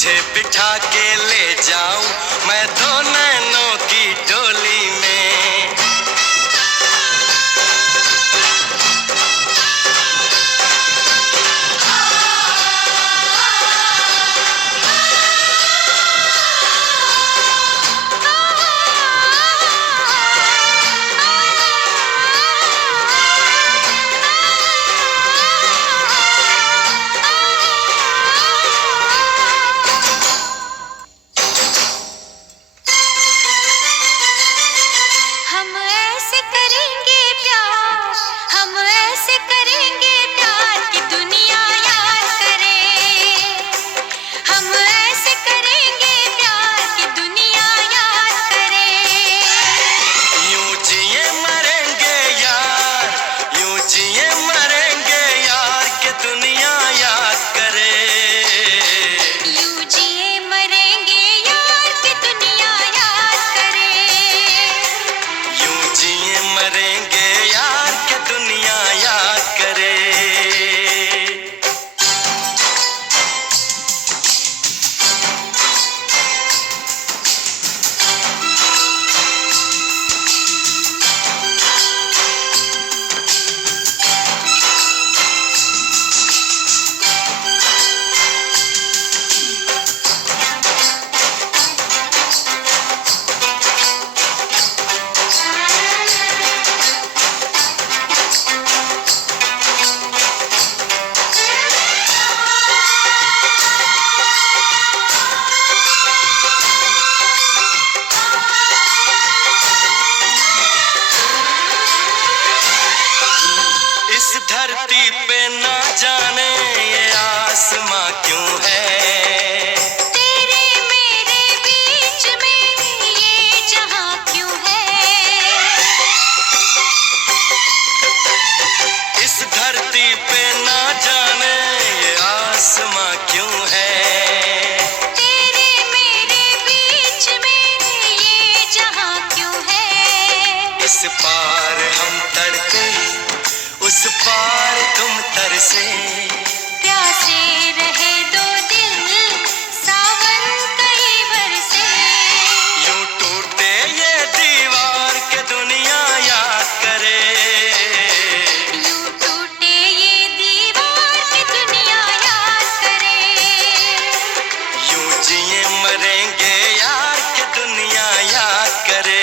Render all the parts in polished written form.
तुझे बिठा के ले जाऊं मैं तो नैनों की डोली में। इस धरती पे ना जाने ये आसमां क्यों है, तेरे मेरे बीच में ये जहां क्यों है। इस धरती पे ना जाने ये आसमां क्यों है, तेरे मेरे बीच में ये जहां क्यों है। इस पार हम तड़पे उस पार तुम तरसे, प्यासे रहे दो दिल सावन कई बरसे। यूं टूटे ये दीवार के दुनिया याद करे, यूं टूटे ये दीवार की दुनिया याद करे। यूं जिए मरेंगे यार के दुनिया याद करे।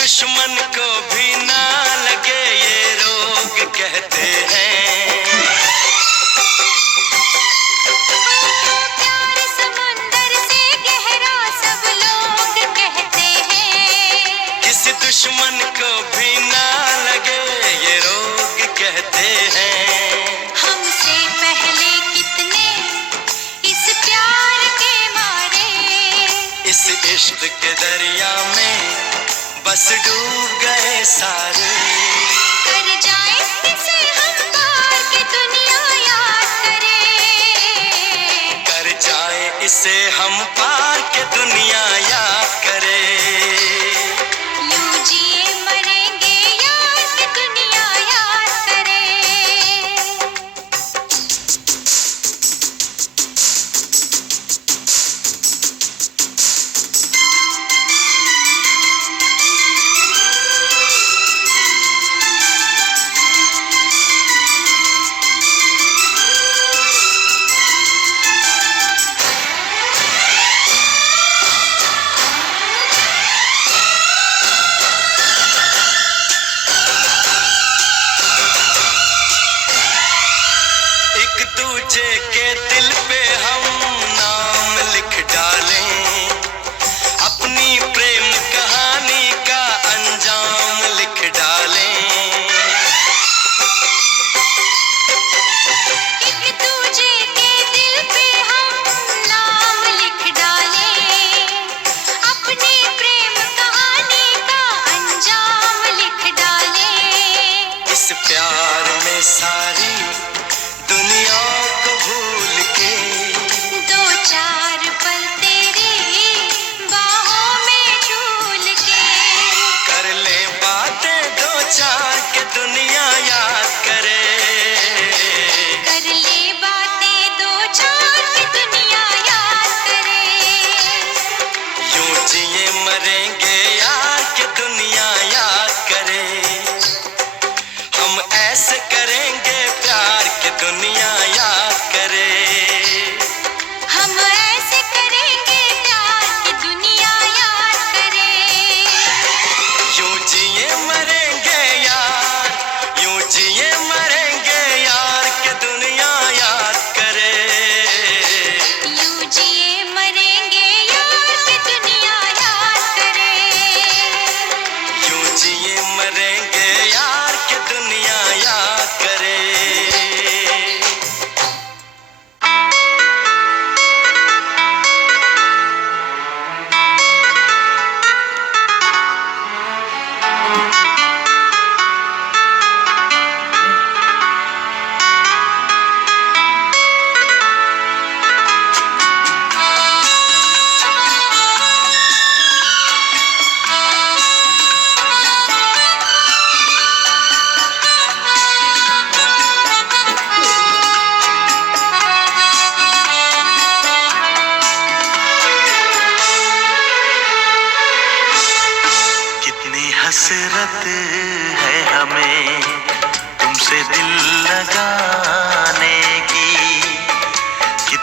दुश्मन को भी ना लगे ये रोग कहते हैं, प्यार समंदर से गहरा सब लोग कहते हैं। किसी दुश्मन को भी ना लगे ये रोग कहते हैं। हमसे पहले कितने इस प्यार के मारे, इस इश्क के दरिया में बस डूब गए सारे। कर जाए इसे हम पार की दुनिया याद करे, कर जाए इसे हम पार के दुनिया याद करे। यूं जिए मरेंगे यार की दुनिया याद करे।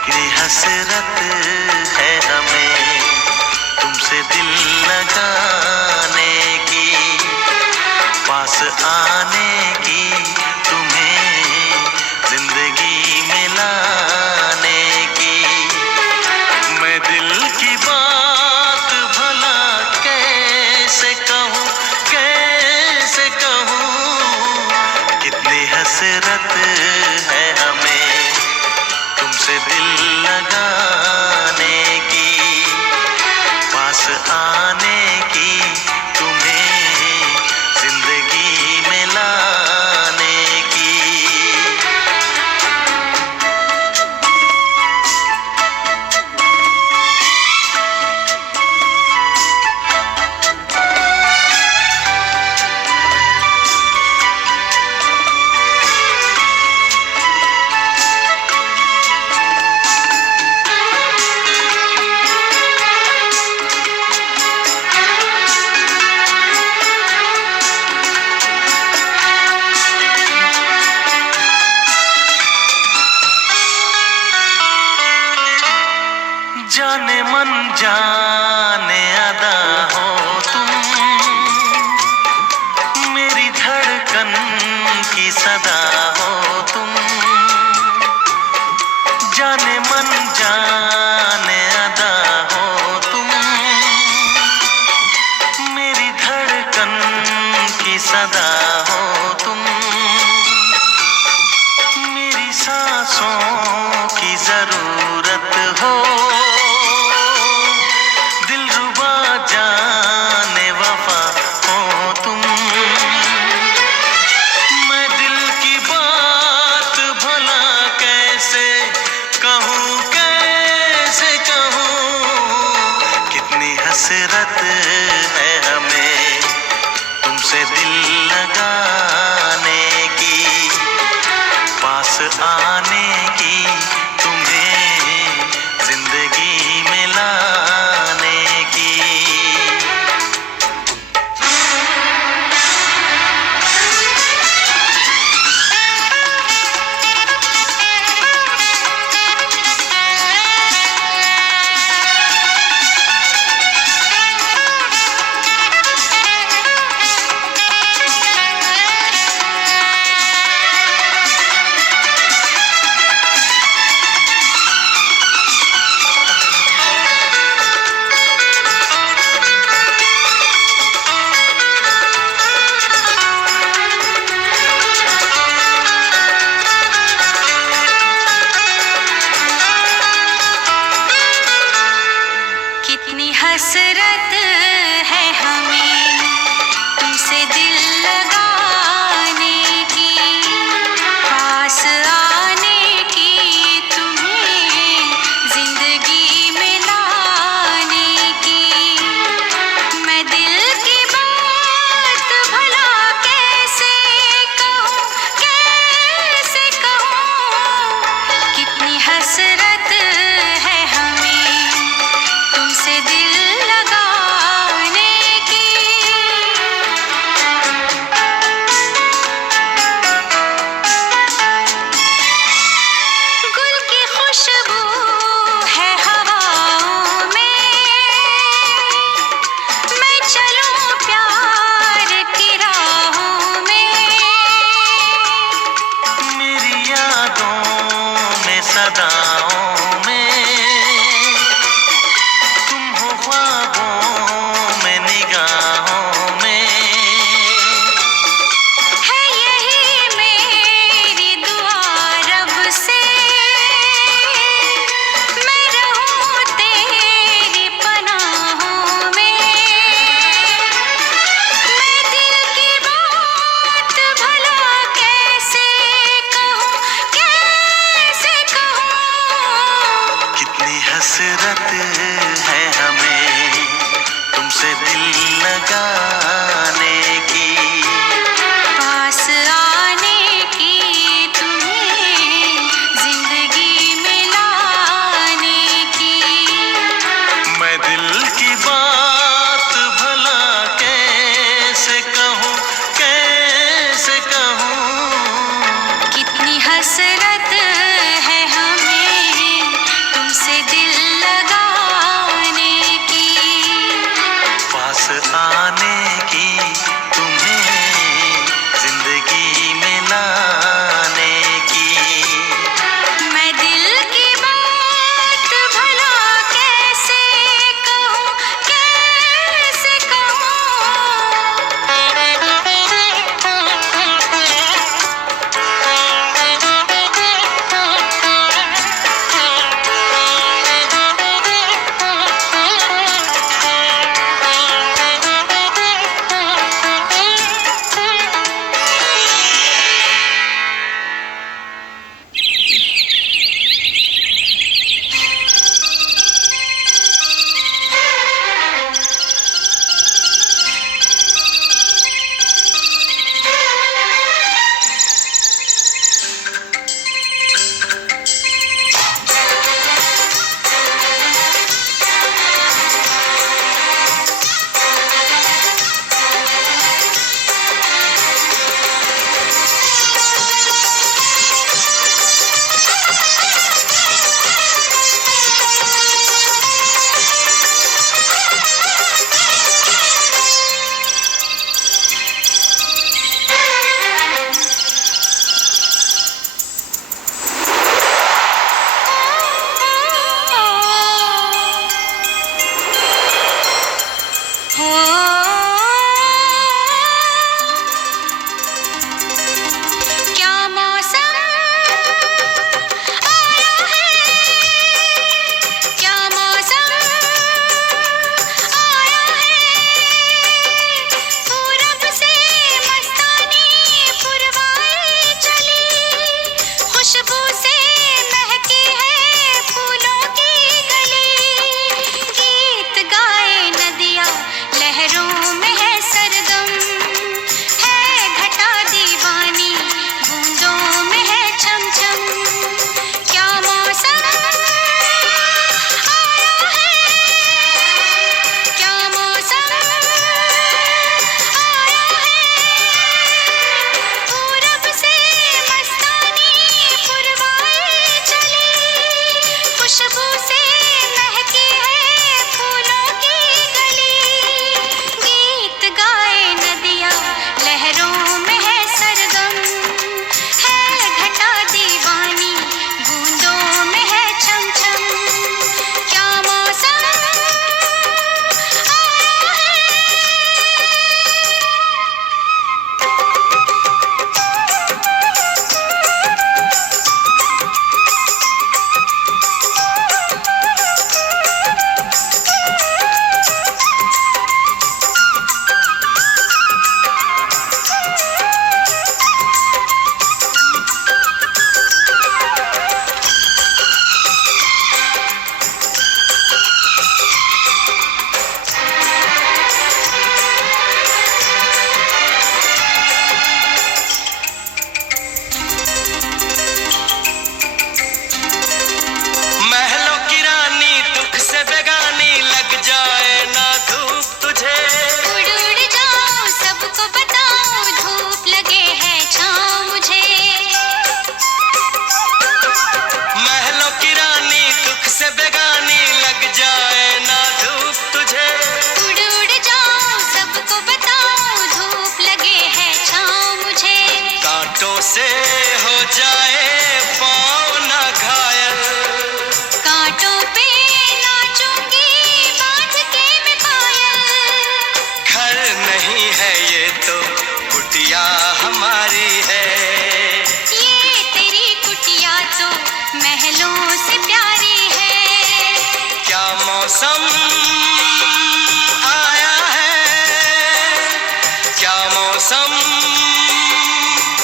कितनी हसरत है हमें तुमसे दिल लगाने की, पास आने की, तुम्हें जिंदगी में लाने की। मैं दिल की बात भला कैसे कहूँ, कैसे कहूँ, कितनी हसरत है हमें तुमसे दिल लगाने की, पास आने की, तुम्हें जिंदगी में लाने की। जाने मन जाने अदा हो तुम, मेरी धड़कन की सदा हो तुम। जाने मन जाने अदा हो तुम, मेरी धड़कन की सदा हो तुम। मेरी सांसों की जरूरत हो, दिलरुबा जाने वफा हो तुम। मैं दिल की बात भला कैसे कहूँ, कैसे कहूँ, कितनी हसरत है हमें तुमसे दिल लगाने की, पास आने की, तुम्हें जिंदगी में लाने की। कितनी हसरत है हमें तुमसे दिल लगाने की, पास आने की, तुम्हें जिंदगी में लाने की। मैं दिल की बात भला कैसे कहूँ, कैसे कहूँ, कितनी हसरत है हमें तुमसे दिल लगाने की। गुल की खुशबू है हवाओं में, मैं चलूं प्यार की राहों में। मेरी यादों में सदाओं में, तुम हो ख्वाबों में निगाहों में। है यही मेरी दुआ रब से, मैं रहूं तेरी पनाहों में। मैं दिल की बात भला कैसे कहूँ, कैसे कहूँ, कितनी हसरत है हमें तुमसे दिल लगाने की, पास आने की, तुम्हें जिंदगी में लाने की। मैं दिल की बात भला कैसे कहूँ, कैसे कहूँ, कितनी हसरत है हमें मौसम आया है, क्या मौसम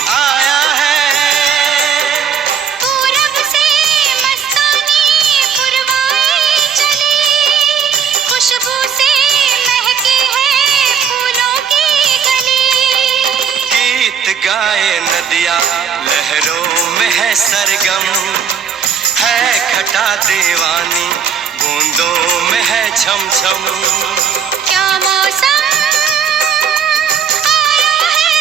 आया है। पूरब से मस्तानी पुरवाई चली, खुशबू से महकी है फूलों की गली। गीत गाए नदिया लहरों में है सरगम, है घटा दीवानी बूंदों में है छम छम। क्या मौसम आया है।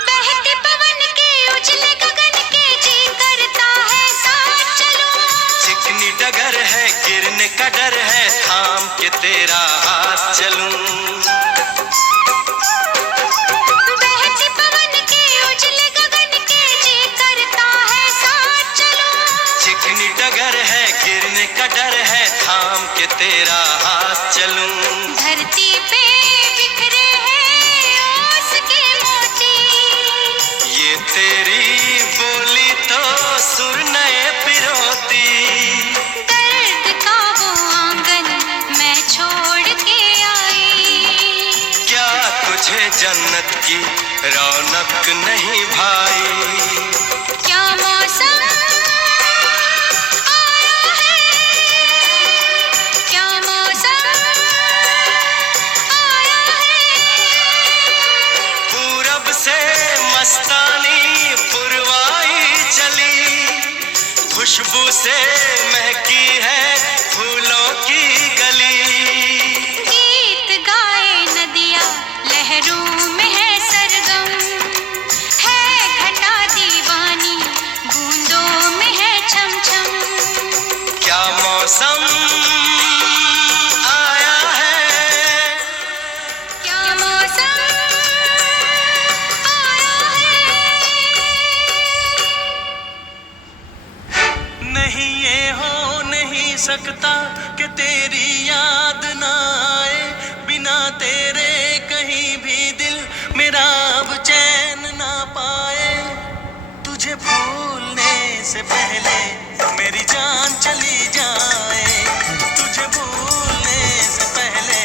बहते पवन के उजले गगन के जी करता है साथ चलूं। चिकनी डगर है गिरने का डर है, थाम के तेरा हाथ चलूं। बहते पवन के उजले गगन के जी करता है साथ चलूं। चिकनी डगर है गिरने का डर है, थाम के तेरा हाथ चलूं। धरती पे बिखरे हैं ओस के मोती, ये तेरी बोली तो सुर नए पिरोती। दर्द का वो आंगन मैं छोड़ के आई। क्या तुझे जन्नत की रौनक नहीं भाई। क्या मौसम आया है। क्या मौसम आया है। पूरब से मस्तानी पुरवाई चली, खुशबू से महकी है फूलों की गली। गीत गाए नदिया लहरों में है सरगम, है घटा दीवानी बूंदों में है छम छम। क्या मौसम आया है। क्या मौसम आया है। नहीं ये हो नहीं सकता कि तेरी याद ना आए, बिना तेरे कहीं भी दिल मेरा अब चैन ना पाए। तुझे भूलने से पहले मेरी जान चली जाए, तुझे भूलने से पहले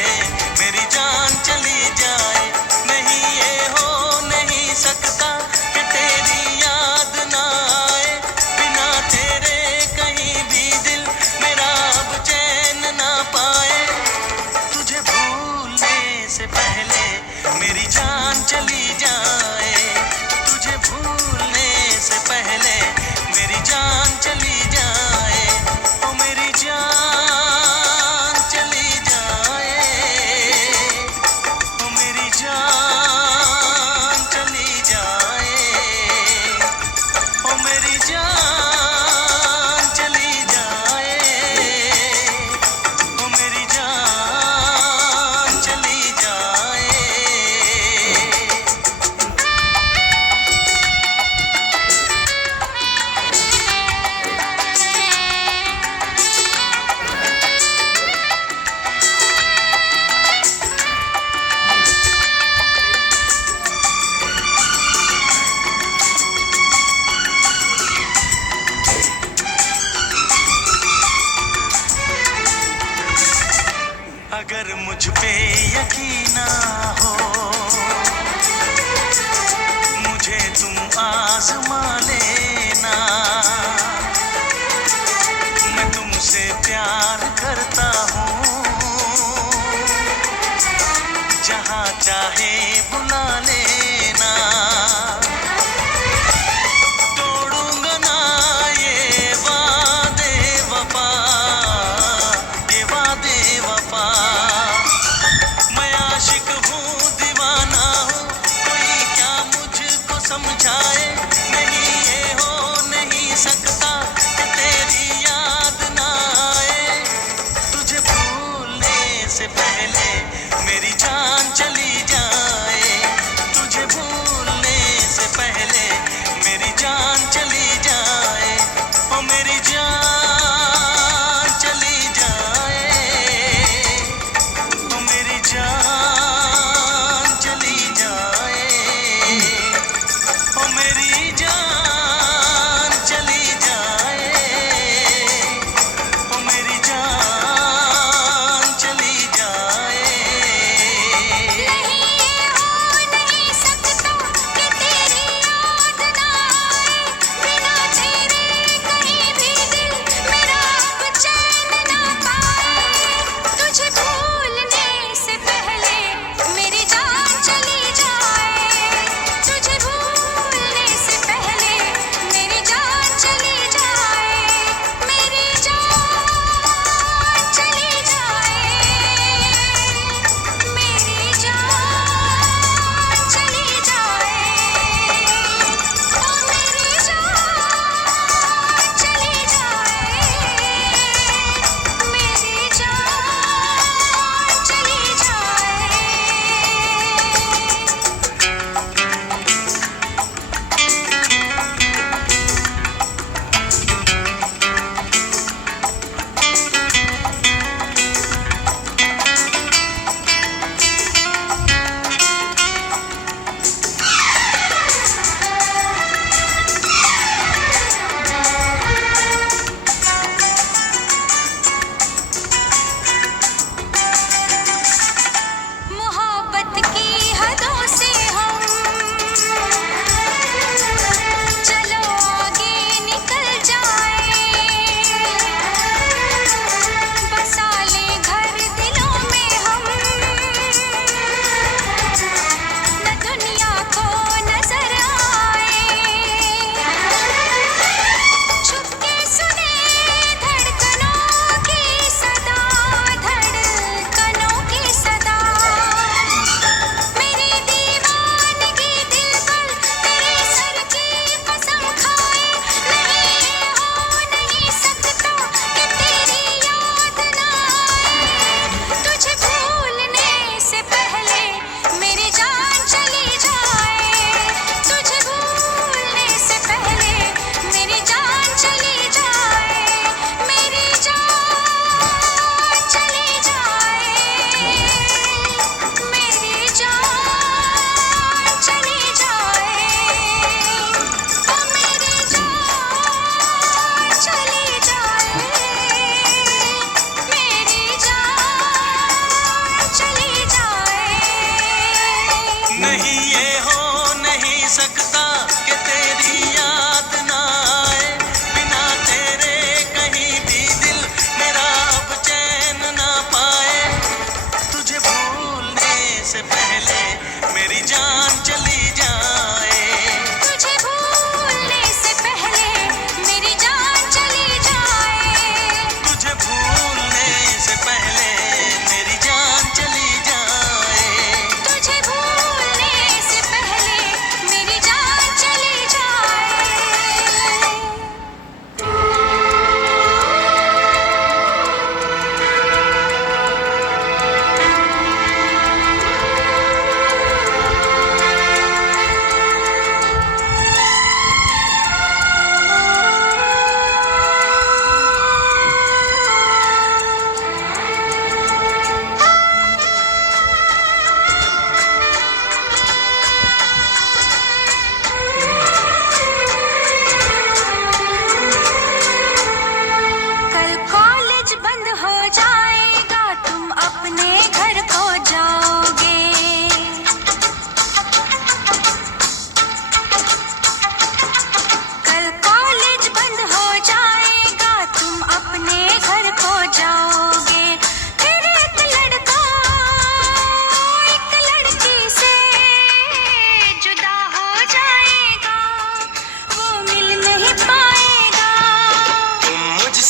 मेरी जान चली जाए। नहीं ये हो नहीं सकता कि तेरी याद ना आए, बिना तेरे कहीं भी दिल मेरा अब चैन ना पाए। तुझे भूलने से पहले मेरी जान चली जाए, तुझे भूलने से पहले मेरी जान चली जाए।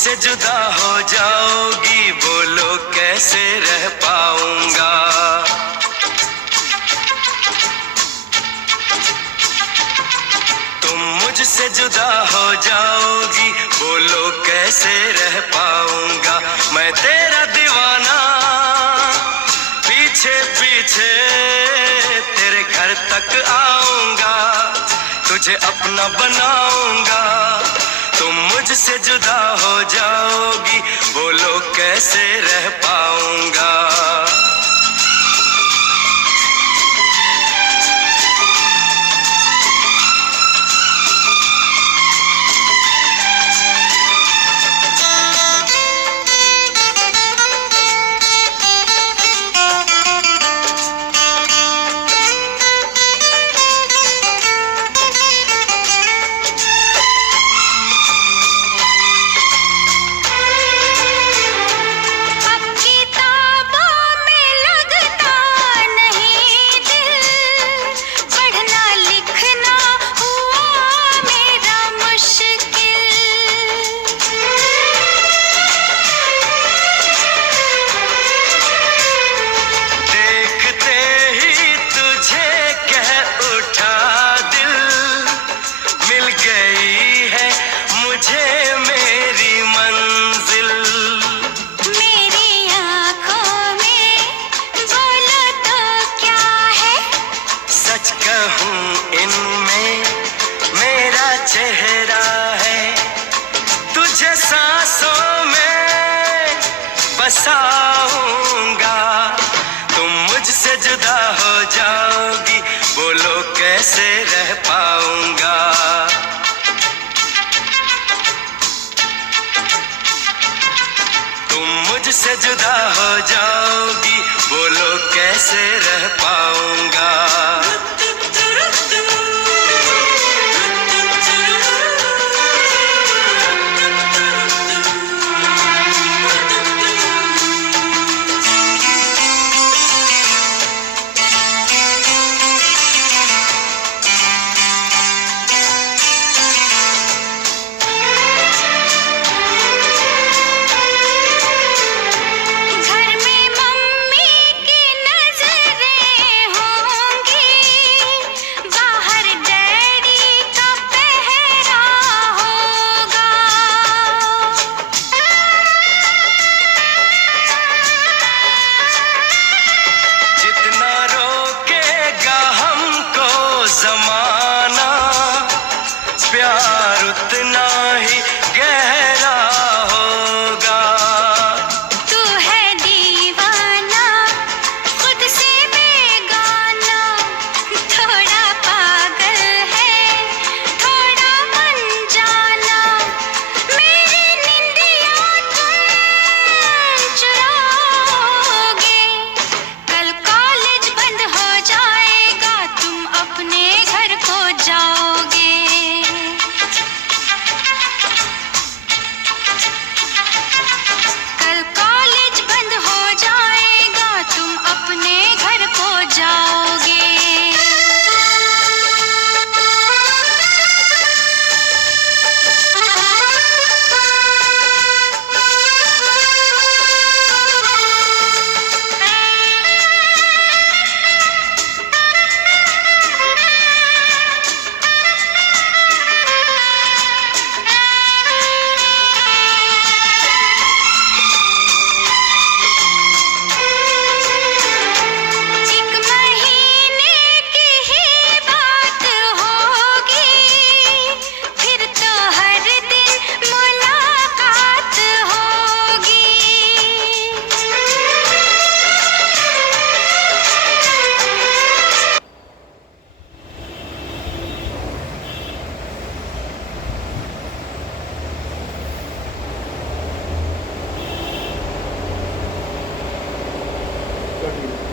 मुझसे जुदा हो जाओगी, बोलो कैसे रह पाऊंगा। तुम मुझसे जुदा हो जाओगी, बोलो कैसे रह पाऊंगा। मैं तेरा दीवाना, पीछे पीछे तेरे घर तक आऊंगा, तुझे अपना बनाऊंगा। तुम मुझसे जुदा हो जाओगी, बोलो कैसे रह पाऊंगा। इनमें मेरा चेहरा है, तुझे सांसों में बसाऊंगा। तुम मुझसे जुदा हो जाओगी, बोलो कैसे रह पाऊंगा। तुम मुझसे जुदा हो जाओगी, बोलो कैसे रह पाऊंगा। ज़माना प्यार उतना ही गहरा होगा। तू है दीवाना, खुद से बेगाना, थोड़ा पागल है, थोड़ा अनजाना। मेरी निंदिया तुम चुराओगे, कल कॉलेज बंद हो जाएगा, तुम अपने घर को जाओगे। कल कॉलेज बंद हो जाएगा, तुम अपने घर को जाओगे। Continue.